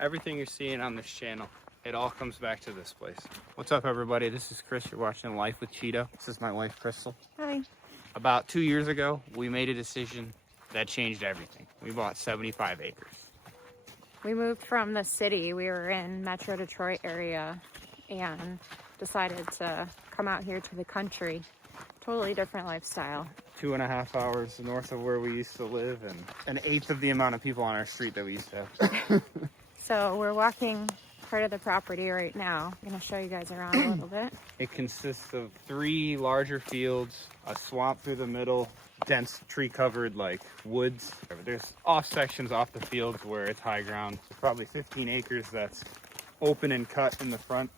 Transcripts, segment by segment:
Everything you're seeing on this channel, it all comes back to this place. What's up, everybody? This is Chris. You're watching Life with Cheto. This is my wife, Crystal. Hi. About 2 years ago, we made a decision that changed everything. We bought 75 acres. We moved from the city. We were in Metro Detroit area and decided to come out here to the country. Totally different lifestyle. 2.5 hours north of where we used to live and an eighth of the amount of people on our street that we used to have. So we're walking part of the property right now. I'm going to show you guys around a little bit. It consists of 3 larger fields, a swamp through the middle, dense tree covered like woods. There's off sections off the fields where it's high ground. So probably 15 acres that's open and cut in the front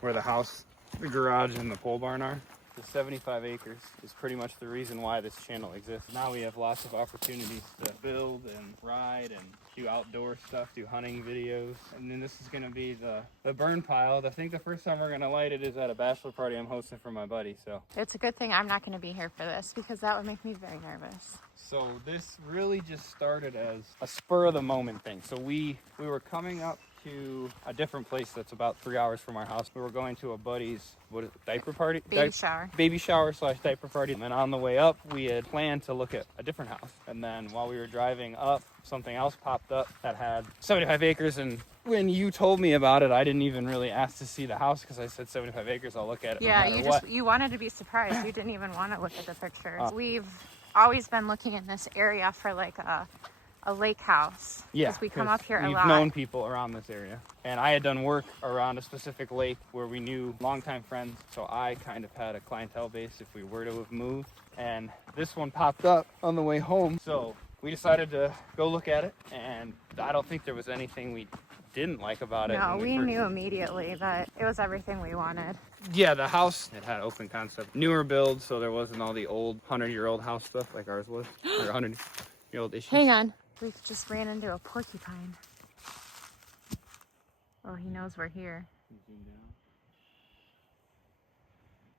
where the house, the garage, and the pole barn are. The 75 acres is pretty much the reason why this channel exists. Now we have lots of opportunities to build and ride and do outdoor stuff, do hunting videos. And then this is gonna be the burn pile. I think the first time we're gonna light it is at a bachelor party I'm hosting for my buddy, so. It's a good thing I'm not going to be here for this because that would make me very nervous. So this really just started as a spur of the moment thing. So we were coming up to a different place that's about 3 hours from our house. We were going to a buddy's, what is it, diaper party? Baby shower / diaper party. And on the way up, we had planned to look at a different house. And then while we were driving up, something else popped up that had 75 acres. And when you told me about it, I didn't even really ask to see the house because I said 75 acres, I'll look at it. Yeah, no matter you wanted to be surprised. You didn't even want to look at the pictures. We've always been looking in this area for like a lake house. Yeah, because we come up here a lot. We've known people around this area. And I had done work around a specific lake where we knew longtime friends. So I kind of had a clientele base if we were to have moved. And this one popped up on the way home. So we decided to go look at it. And I don't think there was anything we didn't like about it. No, we knew immediately that it was everything we wanted. Yeah, the house, it had open concept. Newer build, so there wasn't all the old 100-year-old house stuff like ours was. Or 100-year-old issues. Hang on. We just ran into a porcupine. Well, he knows we're here.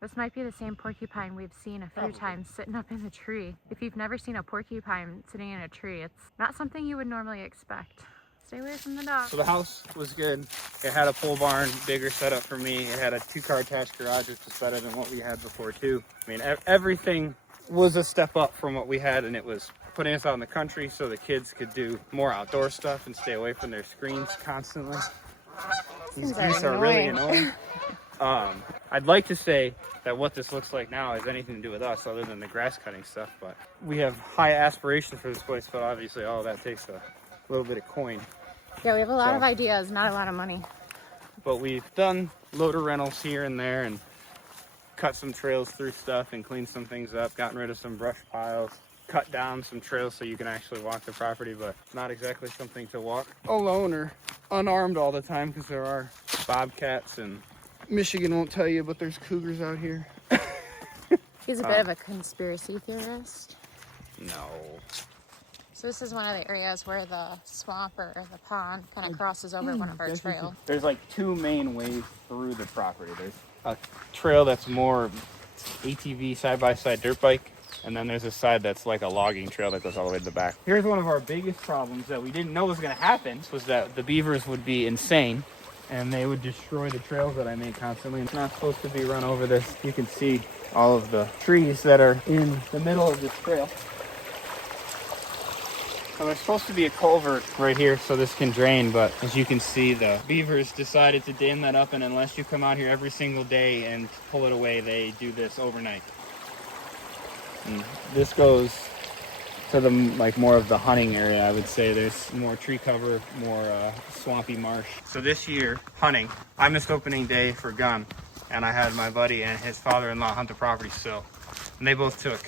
This might be the same porcupine we've seen a few times sitting up in the tree. If you've never seen a porcupine sitting in a tree, it's not something you would normally expect. Stay away from the dog. So the house was good. It had a pole barn, bigger setup for me. It had a 2-car attached garage, which was better than what we had before too. I mean, everything was a step up from what we had, and it was putting us out in the country so the kids could do more outdoor stuff and stay away from their screens constantly. These geese are really annoying. I'd like to say that what this looks like now has anything to do with us other than the grass cutting stuff, but we have high aspirations for this place, but obviously all of that takes a little bit of coin. Yeah, we have a lot of ideas, not a lot of money. But we've done loader rentals here and there and cut some trails through stuff and cleaned some things up, gotten rid of some brush piles, cut down some trails so you can actually walk the property, but not exactly something to walk alone or unarmed all the time because there are bobcats, and Michigan won't tell you, but there's cougars out here. He's a bit of a conspiracy theorist. No. So this is one of the areas where the swamp or the pond kind of crosses over one of our trails. There's like 2 main ways through the property. There's a trail that's more ATV side-by-side dirt bike, and then there's a side that's like a logging trail that goes all the way to the back. Here's one of our biggest problems that we didn't know was going to happen, was that the beavers would be insane and they would destroy the trails that I made constantly. It's not supposed to be run over this. You can see all of the trees that are in the middle of this trail. So there's supposed to be a culvert right here so this can drain, but as you can see, the beavers decided to dam that up, and unless you come out here every single day and pull it away, they do this overnight. And this goes to the more of the hunting area, I would say. There's more tree cover, more swampy marsh. So this year, hunting, I missed opening day for gun, and I had my buddy and his father-in-law hunt the property still. And they both took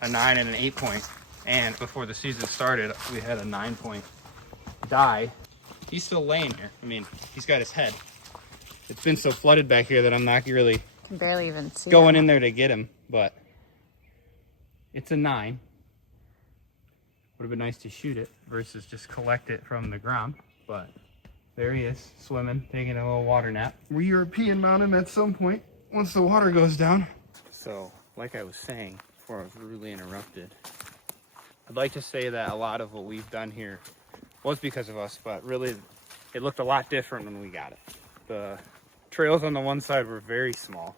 a 9 and an 8 point. And before the season started, we had a 9-point die. He's still laying here. I mean, he's got his head. It's been so flooded back here that I'm not really can barely even see going in there to get him, but it's a 9. Would have been nice to shoot it versus just collect it from the ground, but there he is, swimming, taking a little water nap. We European mount him at some point once the water goes down. So, like I was saying before I was rudely interrupted, I'd like to say that a lot of what we've done here was because of us, but really it looked a lot different when we got it. The trails on the one side were very small.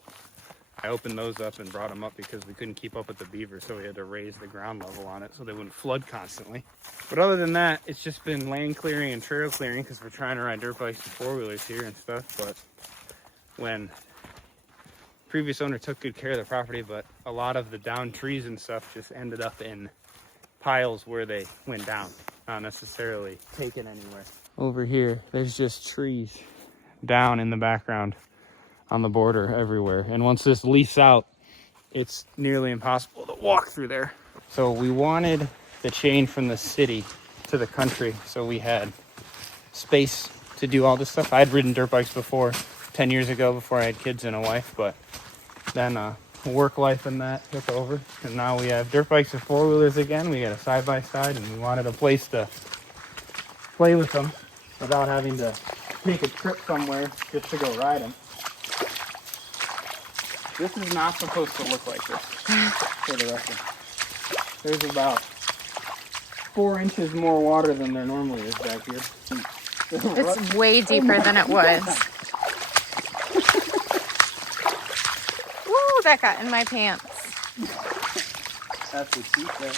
I opened those up and brought them up because we couldn't keep up with the beaver, so we had to raise the ground level on it so they wouldn't flood constantly. But other than that, it's just been land clearing and trail clearing because we're trying to ride dirt bikes and four-wheelers here and stuff. But when previous owner took good care of the property, but a lot of the down trees and stuff just ended up in piles where they went down, not necessarily taken anywhere. Over here, there's just trees down in the background on the border everywhere. And once this leafs out, it's nearly impossible to walk through there. So we wanted the change from the city to the country, so we had space to do all this stuff. I'd ridden dirt bikes before, 10 years ago, before I had kids and a wife, but then work life and that took over, and now we have dirt bikes and four-wheelers again. We got a side-by-side, and we wanted a place to play with them without having to take a trip somewhere just to go ride them. This is not supposed to look like this, for the record. There's about 4 inches more water than there normally is back here. It's way deeper than it was. Woo, that got in my pants. That's what she said.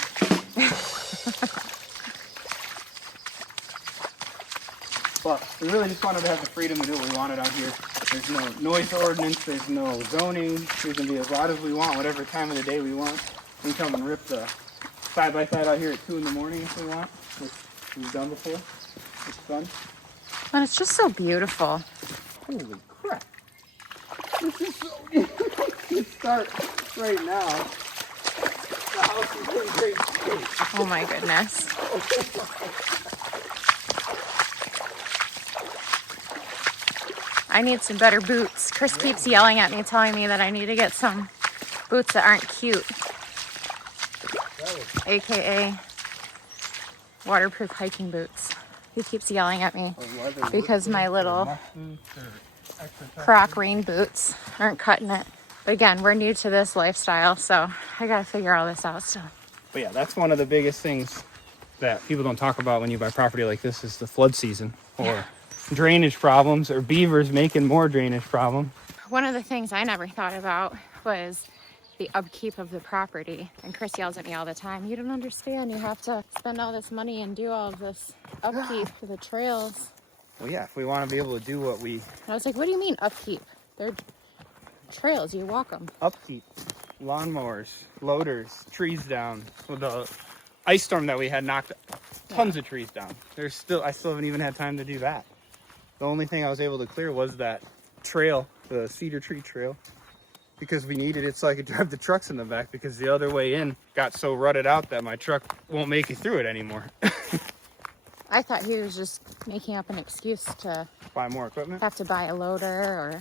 But we really just wanted to have the freedom to do what we wanted out here. There's no noise ordinance, there's no zoning. We can be as loud as we want, whatever time of the day we want. We can come and rip the side-by-side out here at 2 in the morning if we want, which we've done before. It's fun. And it's just so beautiful. Holy crap. This is so beautiful. Let's start right now. The house is in great shape. Oh my goodness. I need some better boots. Chris keeps yelling at me, telling me that I need to get some boots that aren't cute. AKA waterproof hiking boots. He keeps yelling at me because my little Croc rain boots aren't cutting it. But again, we're new to this lifestyle, so I gotta figure all this out still. But yeah, that's one of the biggest things that people don't talk about when you buy property like this is the flood season or drainage problems or beavers making more drainage problems. One of the things I never thought about was the upkeep of the property. And Chris yells at me all the time, you don't understand, you have to spend all this money and do all of this upkeep for the trails. Well, yeah, if we want to be able to do what we... And I was like, what do you mean upkeep? They're trails, you walk them. Upkeep, lawnmowers, loaders, trees down. With the ice storm that we had knocked tons of trees down. I still haven't even had time to do that. The only thing I was able to clear was that trail, the cedar tree trail, because we needed it so I could drive the trucks in the back, because the other way in got so rutted out that my truck won't make it through it anymore. I thought he was just making up an excuse to buy more equipment. Have to buy a loader or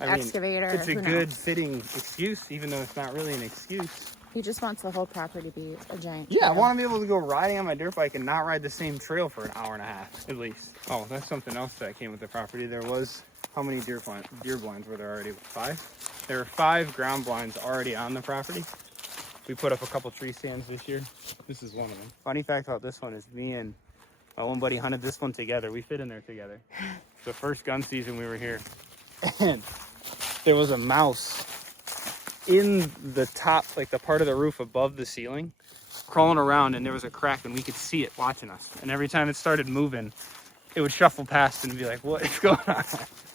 an excavator. It's a good fitting excuse, even though it's not really an excuse. He just wants the whole property to be a giant trail. Yeah, I want to be able to go riding on my dirt bike and not ride the same trail for an hour and a half, at least. Oh, that's something else that came with the property. There was, how many deer blinds were there already? 5? There were 5 ground blinds already on the property. We put up a couple tree stands this year. This is one of them. Funny fact about this one is me and my one buddy hunted this one together. We fit in there together. The first gun season we were here. And there was a mouse in the top, like the part of the roof above the ceiling, crawling around, and there was a crack and we could see it watching us. And every time it started moving, it would shuffle past and be like, what is going on?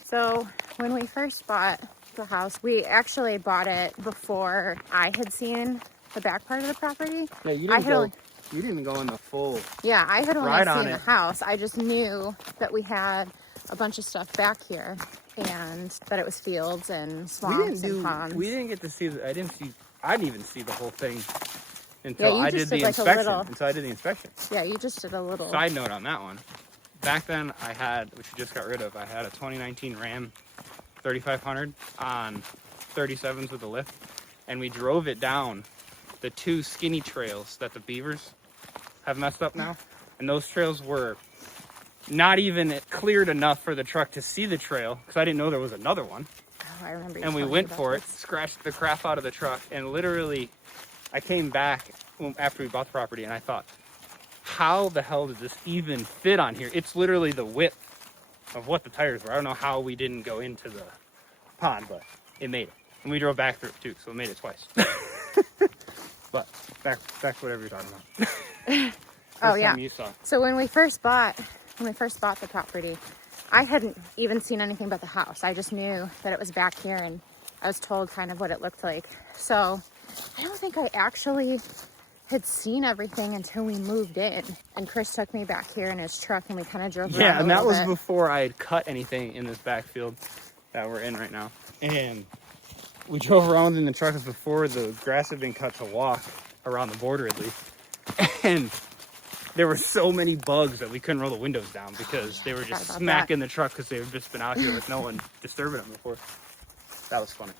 So when we first bought the house, we actually bought it before I had seen the back part of the property. Yeah, you didn't go in the full. Yeah, I had only seen the house. I just knew that we had a bunch of stuff back here and that it was fields and swamps and ponds. We didn't get to see I didn't even see the whole thing until I did the inspection. Yeah, you just did a little. Side note on that one. Back then I had, which we just got rid of, I had a 2019 Ram 3500 on 37s with a lift, and we drove it down the 2 skinny trails that the beavers have messed up now. And those trails were not even cleared enough for the truck to see the trail, because I didn't know there was another one. Oh, I remember. And we went for it, scratched the crap out of the truck, and literally I came back after we bought the property and I thought, how the hell did this even fit on here? It's literally the width of what the tires were. I don't know how we didn't go into the pond, but it made it. And we drove back through it too, so it made it twice. But back to whatever you're talking about. Oh yeah. You saw it. So when we first bought the property, I hadn't even seen anything but the house. I just knew that it was back here, and I was told kind of what it looked like. So I don't think I actually had seen everything until we moved in. And Chris took me back here in his truck, and we kind of drove around. Yeah, and that was bit. before I had cut anything in this backfield that we're in right now. And we drove around in the truck before the grass had been cut to walk around the border at least. And there were so many bugs that we couldn't roll the windows down because they were just smacking the truck because they've just been out here with no one disturbing them before. That was funny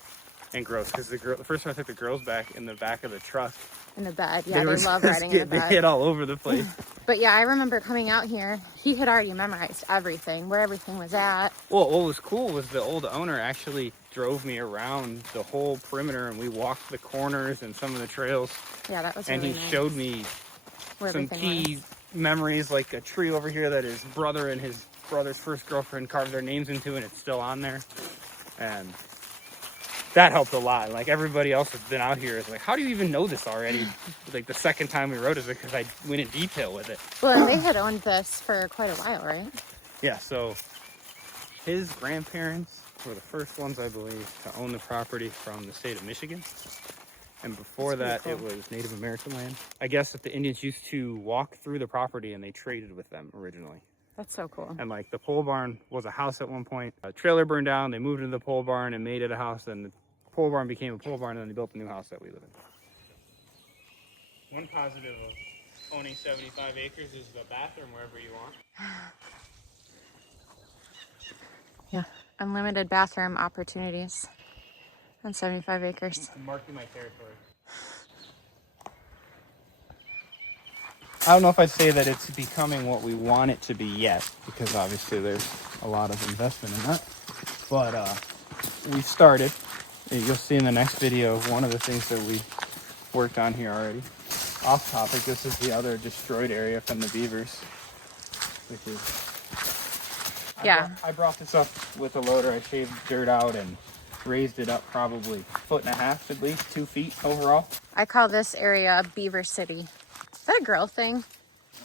and gross because the first time I took the girls back in the back of the truck. In the bed, yeah, they love riding in the bed. They hit all over the place. But yeah, I remember coming out here. He had already memorized everything, where everything was at. Well, what was cool was the old owner actually drove me around the whole perimeter, and we walked the corners and some of the trails. Yeah, that was. And really he nice. showed me some key memories, like a tree over here that his brother and his brother's first girlfriend carved their names into, and it's still on there. And that helped a lot. Like, everybody else that's been out here is like, how do you even know this already? Like, the second time we rode is because I went in detail with it. Well, and they had owned this for quite a while, right? Yeah, so his grandparents were the first ones, I believe, to own the property from the state of Michigan. And before that, cool. It was Native American land. I guess that the Indians used to walk through the property and they traded with them originally. That's so cool. And like the pole barn was a house at one point. A trailer burned down, they moved into the pole barn and made it a house, and the pole barn became a pole barn, and then they built a new house that we live in. One positive of owning 75 acres is the bathroom wherever you want. Yeah, unlimited bathroom opportunities on 75 acres. I'm marking my territory. I don't know if I'd say that it's becoming what we want it to be yet, because obviously there's a lot of investment in that. But we've started. You'll see in the next video one of the things that we worked on here already. Off topic, this is the other destroyed area from the beavers, which is... Yeah. I brought this up with a loader. I shaved dirt out and raised it up probably 1.5 feet at least, 2 feet overall. I call this area Beaver City. Is that a girl thing?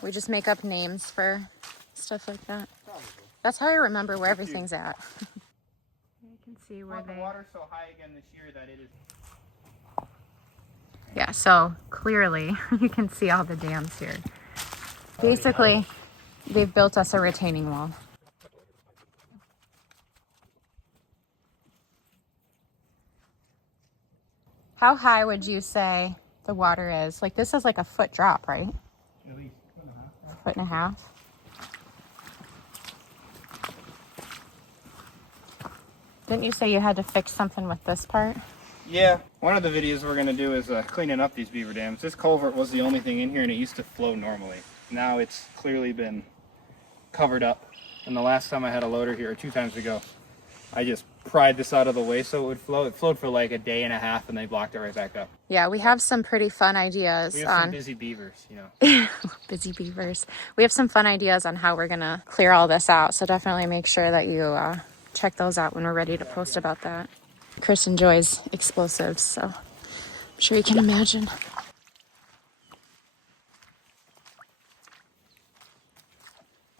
We just make up names for stuff like that. Probably. That's how I remember where everything's at. You can see where the water's so high again this year that it is. Yeah, so clearly you can see all the dams here. Basically, they've built us a retaining wall. How high would you say the water is? Like, this is like a foot drop, right? At least 1.5. 1.5. Didn't you say you had to fix something with this part? Yeah, one of the videos we're going to do is cleaning up these beaver dams. This culvert was the only thing in here, and it used to flow normally. Now it's clearly been covered up. And the last time I had a loader here, 2 times ago, I just pried this out of the way so it would flow. It flowed for like a day and a half, and they blocked it right back up. Yeah, we have some pretty fun ideas. We have some busy beavers, you know. Busy beavers. We have some fun ideas on how we're going to clear all this out. So definitely make sure that you check those out when we're ready to post about that. Chris enjoys explosives, so I'm sure you can imagine.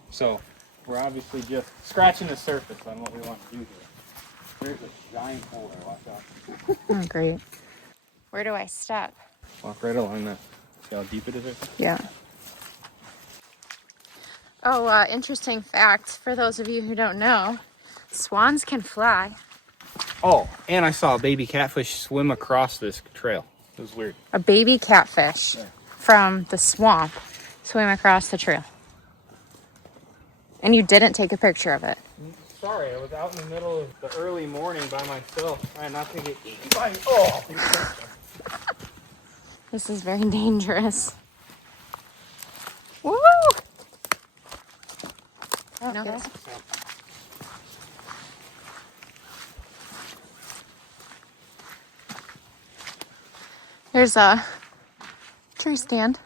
So we're obviously just scratching the surface on what we want to do here. There's a giant boulder, watch out. Oh, great. Where do I step? Walk right along that. See how deep it is right there? Yeah. Oh, interesting fact for those of you who don't know, swans can fly. Oh, and I saw a baby catfish swim across this trail. It was weird. A baby catfish from the swamp swim across the trail. And you didn't take a picture of it. Sorry, I was out in the middle of the early morning by myself, trying not to get eaten by... Oh! This is very dangerous. Woo! Oh, no, that's... There's a tree stand.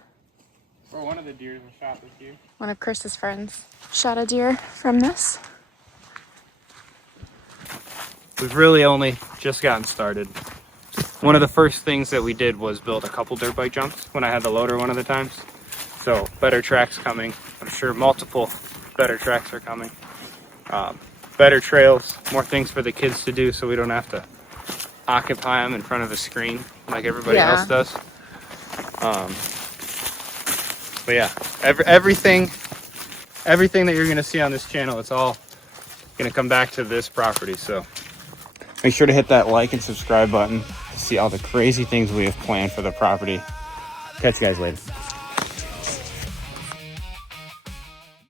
For one of the deers we shot this year. One of Chris's friends shot a deer from this. we've really only just gotten started. One of the first things that we did was build a couple dirt bike jumps when I had the loader one of the times. So better tracks coming. I'm sure multiple better tracks are coming. Better trails, more things for the kids to do so we don't have to occupy them in front of a screen like everybody else does. But yeah, everything that you're gonna see on this channel, it's all gonna come back to this property. So make sure to hit that like and subscribe button to see all the crazy things we have planned for the property. Catch you guys later.